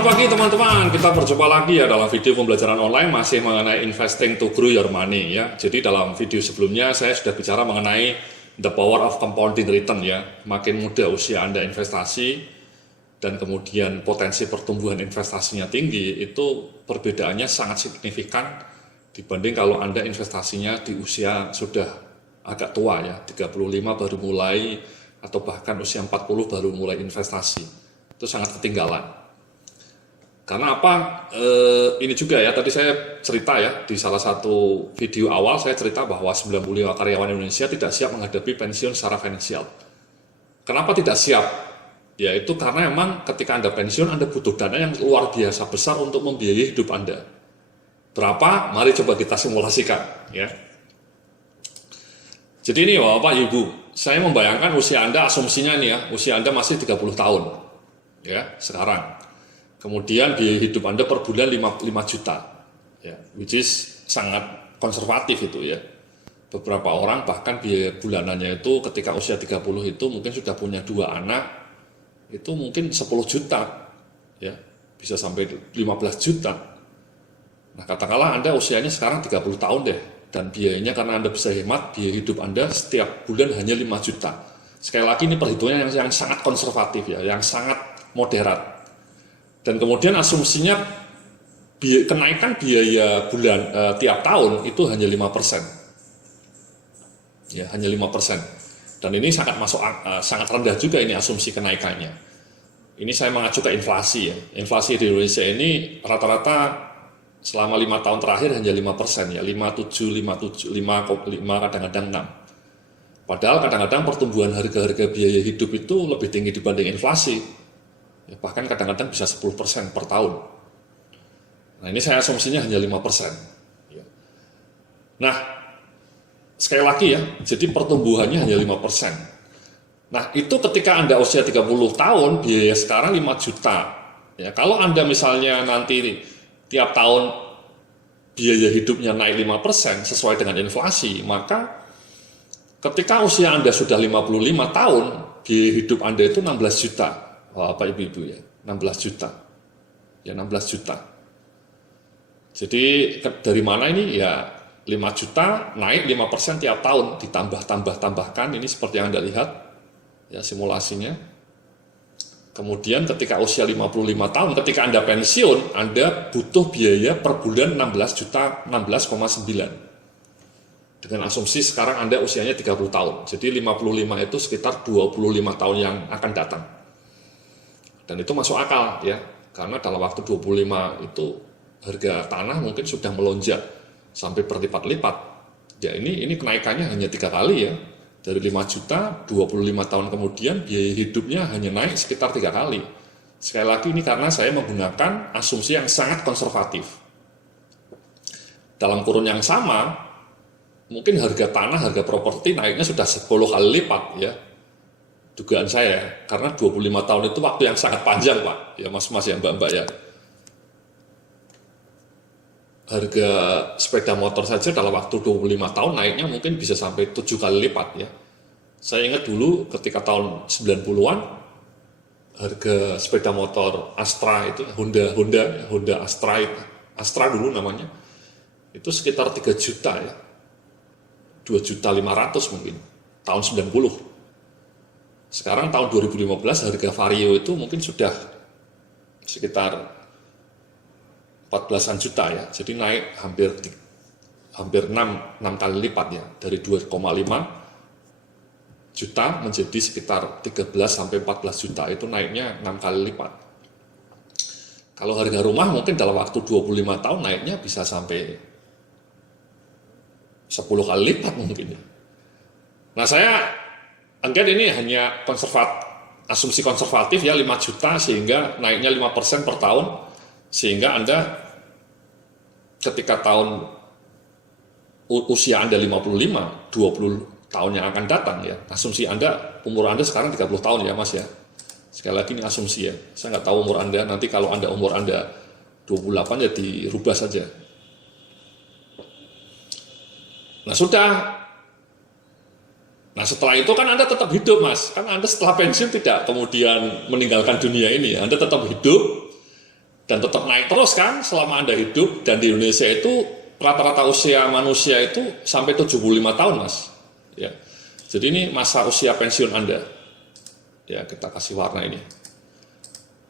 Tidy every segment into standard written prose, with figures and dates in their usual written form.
Selamat pagi teman-teman, kita berjumpa lagi ya dalam video pembelajaran online masih mengenai investing to grow your money ya. Jadi dalam video sebelumnya saya sudah bicara mengenai the power of compounding return ya. Makin muda usia Anda investasi dan kemudian potensi pertumbuhan investasinya tinggi, itu perbedaannya sangat signifikan dibanding kalau Anda investasinya di usia sudah agak tua ya, 35 baru mulai atau bahkan usia 40 baru mulai investasi. Itu sangat ketinggalan. Karena apa? Ini juga ya, tadi saya cerita ya, di salah satu video awal saya cerita bahwa 95 karyawan Indonesia tidak siap menghadapi pensiun secara finansial. Kenapa tidak siap? Ya itu karena memang ketika Anda pensiun, Anda butuh dana yang luar biasa besar untuk membiayai hidup Anda. Berapa? Mari coba kita simulasikan ya. Jadi ini Bapak Ibu, saya membayangkan usia Anda, asumsinya nih ya, usia Anda masih 30 tahun ya sekarang. Kemudian biaya hidup Anda per bulan 5 juta, ya, which is sangat konservatif itu ya. Beberapa orang bahkan biaya bulanannya itu ketika usia 30 itu mungkin sudah punya 2 anak, itu mungkin 10 juta, ya, bisa sampai 15 juta. Nah katakanlah Anda usianya sekarang 30 tahun deh, dan biayanya karena Anda bisa hemat, biaya hidup Anda setiap bulan hanya 5 juta. Sekali lagi ini perhitungan yang sangat konservatif ya, yang sangat moderat. Dan kemudian asumsinya kenaikan biaya bulan tiap tahun itu hanya 5%. Ya, hanya 5%. Dan ini sangat sangat rendah juga ini asumsi kenaikannya. Ini saya mengacu ke inflasi ya. Inflasi di Indonesia ini rata-rata selama 5 tahun terakhir hanya 5% ya, 5, 7, 5 kadang-kadang 6. Padahal kadang-kadang pertumbuhan harga-harga biaya hidup itu lebih tinggi dibanding inflasi. Ya, bahkan kadang-kadang bisa 10% per tahun. Nah ini saya asumsinya hanya 5%. Ya. Nah sekali lagi ya, jadi pertumbuhannya hanya 5%. Nah itu ketika Anda usia 30 tahun, biaya sekarang 5 juta. Ya, kalau Anda misalnya nanti tiap tahun biaya hidupnya naik 5% sesuai dengan inflasi, maka ketika usia Anda sudah 55 tahun, biaya hidup Anda itu 16 juta. Bapak Ibu ya, 16 juta. Ya 16 juta. Jadi dari mana ini? Ya 5 juta naik 5% tiap tahun, ditambahkan ini seperti yang Anda lihat ya simulasinya. Kemudian ketika usia 55 tahun, ketika Anda pensiun, Anda butuh biaya per bulan 16 juta, 16,9. Dengan asumsi sekarang Anda usianya 30 tahun. Jadi 55 itu sekitar 25 tahun yang akan datang. Dan itu masuk akal ya, karena dalam waktu 25 itu harga tanah mungkin sudah melonjak sampai berlipat-lipat. Ya ini kenaikannya hanya 3 kali ya, dari 5 juta 25 tahun kemudian biaya hidupnya hanya naik sekitar 3 kali. Sekali lagi ini karena saya menggunakan asumsi yang sangat konservatif. Dalam kurun yang sama, mungkin harga tanah, harga properti naiknya sudah 10 kali lipat ya. Dugaan saya, karena 25 tahun itu waktu yang sangat panjang Pak, ya mas-mas ya mbak-mbak ya. Harga sepeda motor saja dalam waktu 25 tahun naiknya mungkin bisa sampai 7 kali lipat ya. Saya ingat dulu ketika tahun 90-an, harga sepeda motor Astra itu, Honda Astra dulu namanya, itu sekitar 3 juta ya, 2.500.000 mungkin, tahun 90. Sekarang tahun 2015 harga Vario itu mungkin sudah sekitar 14-an juta ya. Jadi naik hampir 6 kali lipat ya. Dari 2,5 juta menjadi sekitar 13 sampai 14 juta. Itu naiknya 6 kali lipat. Kalau harga rumah mungkin dalam waktu 25 tahun naiknya bisa sampai 10 kali lipat mungkin ya. Nah saya anggap ini hanya asumsi konservatif ya 5 juta sehingga naiknya 5% per tahun, sehingga Anda ketika usia Anda 55, 20 tahun yang akan datang ya, asumsi umur Anda sekarang 30 tahun ya Mas ya. Sekali lagi ini asumsi ya, saya nggak tahu umur Anda, nanti kalau umur Anda 28 ya dirubah saja. Nah sudah. Nah setelah itu kan Anda tetap hidup Mas, kan Anda setelah pensiun tidak kemudian meninggalkan dunia ini, Anda tetap hidup dan tetap naik terus kan selama Anda hidup. Dan di Indonesia itu rata-rata usia manusia itu sampai 75 tahun, Mas. Ya. Jadi ini masa usia pensiun Anda. Ya, kita kasih warna ini.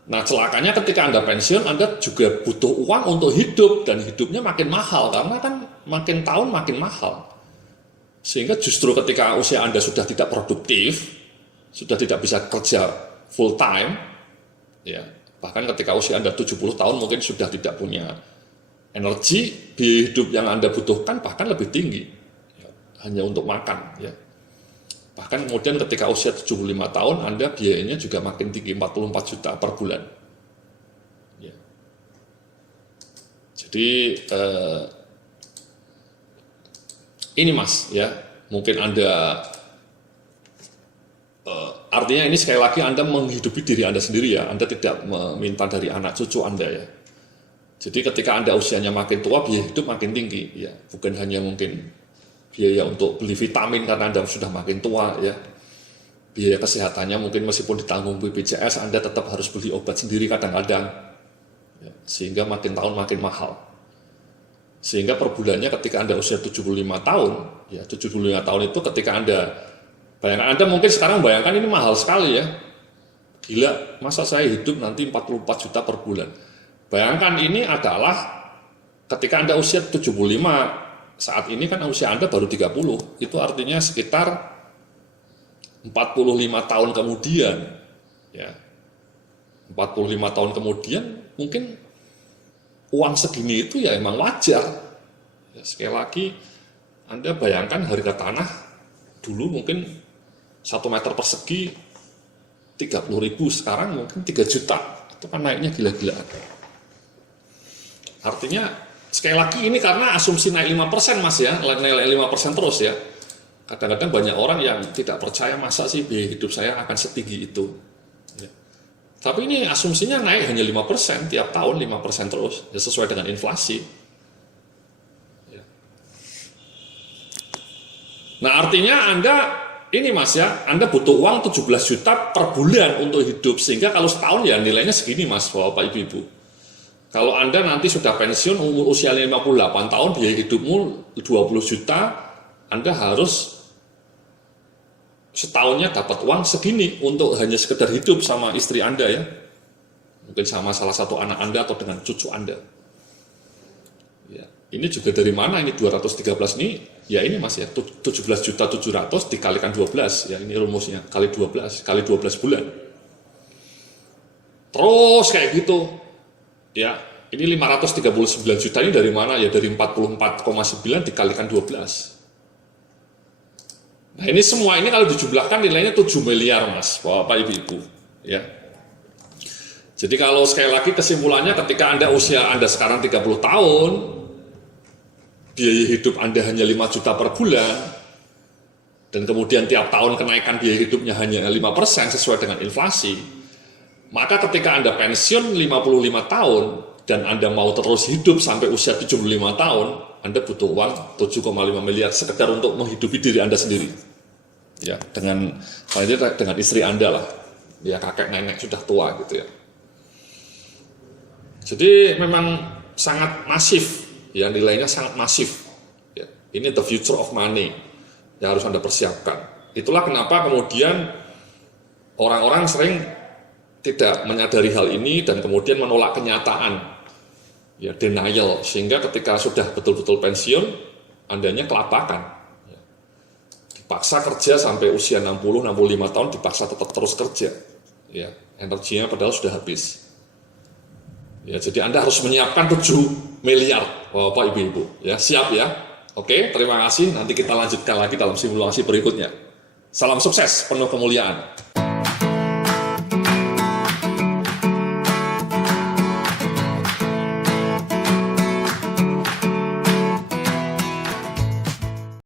Nah, celakanya ketika Anda pensiun, Anda juga butuh uang untuk hidup, dan hidupnya makin mahal karena kan makin tahun makin mahal. Sehingga justru ketika usia Anda sudah tidak produktif, sudah tidak bisa kerja full time, ya, bahkan ketika usia Anda 70 tahun mungkin sudah tidak punya energi, biaya hidup yang Anda butuhkan bahkan lebih tinggi, ya, hanya untuk makan, ya. Bahkan kemudian ketika usia 75 tahun, Anda biayanya juga makin tinggi, 44 juta per bulan. Ya. Jadi, ini Mas, ya, mungkin Anda, artinya ini sekali lagi Anda menghidupi diri Anda sendiri ya, Anda tidak meminta dari anak cucu Anda ya. Jadi ketika Anda usianya makin tua, biaya hidup makin tinggi, ya, bukan hanya mungkin biaya untuk beli vitamin karena Anda sudah makin tua, ya. Biaya kesehatannya mungkin meskipun ditanggung BPJS, Anda tetap harus beli obat sendiri kadang-kadang, ya, sehingga makin tahun makin mahal. Sehingga per bulannya ketika Anda usia 75 tahun, ya 75 tahun itu ketika Anda, bayangkan Anda mungkin sekarang bayangkan ini mahal sekali ya. Gila, masa saya hidup nanti 44 juta per bulan. Bayangkan ini adalah ketika Anda usia 75, saat ini kan usia Anda baru 30, itu artinya sekitar 45 tahun kemudian, ya, 45 tahun kemudian mungkin uang segini itu ya emang wajar. Ya, sekali lagi Anda bayangkan harga tanah dulu mungkin 1 meter persegi 30.000, sekarang mungkin 3 juta, itu kan naiknya gila-gilaan. Artinya sekali lagi ini karena asumsi naik 5% Mas ya, naik 5% terus ya. Kadang-kadang banyak orang yang tidak percaya masa sih biaya hidup saya akan setinggi itu. Ya. Tapi ini asumsinya naik hanya 5%, tiap tahun 5% terus, ya sesuai dengan inflasi. Ya. Nah artinya Anda, ini Mas ya, Anda butuh uang 17 juta per bulan untuk hidup, sehingga kalau setahun ya nilainya segini Mas, Bapak Ibu-Ibu. Kalau Anda nanti sudah pensiun, umur usia 58 tahun, biaya hidupmu 20 juta, Anda harus setahunnya dapat uang segini untuk hanya sekedar hidup sama istri Anda ya. Mungkin sama salah satu anak Anda atau dengan cucu Anda. Ya, ini juga dari mana ini 213 ini? Ya ini Mas ya, 17.700.000 dikalikan 12, ya ini rumusnya, kali 12 bulan. Terus kayak gitu. Ya, ini 539 juta ini dari mana? Ya dari 44,9 dikalikan 12. Nah ini semua ini kalau dijumlahkan nilainya 7 miliar Mas, Bapak Ibu-Ibu. Ya. Jadi kalau sekali lagi kesimpulannya ketika usia Anda sekarang 30 tahun, biaya hidup Anda hanya 5 juta per bulan, dan kemudian tiap tahun kenaikan biaya hidupnya hanya 5% sesuai dengan inflasi, maka ketika Anda pensiun 55 tahun dan Anda mau terus hidup sampai usia 75 tahun, Anda butuh uang 7,5 miliar sekedar untuk menghidupi diri Anda sendiri. Ya, dengan istri Anda lah. Ya, kakek nenek sudah tua gitu ya. Jadi memang sangat masif, ya nilainya sangat masif. Ya, ini the future of money yang harus Anda persiapkan. Itulah kenapa kemudian orang-orang sering tidak menyadari hal ini dan kemudian menolak kenyataan, ya denial, sehingga ketika sudah betul-betul pensiun, Andanya kelabakan, ya. Dipaksa kerja sampai usia 60-65 tahun, dipaksa tetap terus kerja, ya energinya padahal sudah habis. Ya jadi Anda harus menyiapkan 7 miliar, Bapak Ibu-Ibu, ya siap ya. Oke, terima kasih. Nanti kita lanjutkan lagi dalam simulasi berikutnya. Salam sukses, penuh kemuliaan.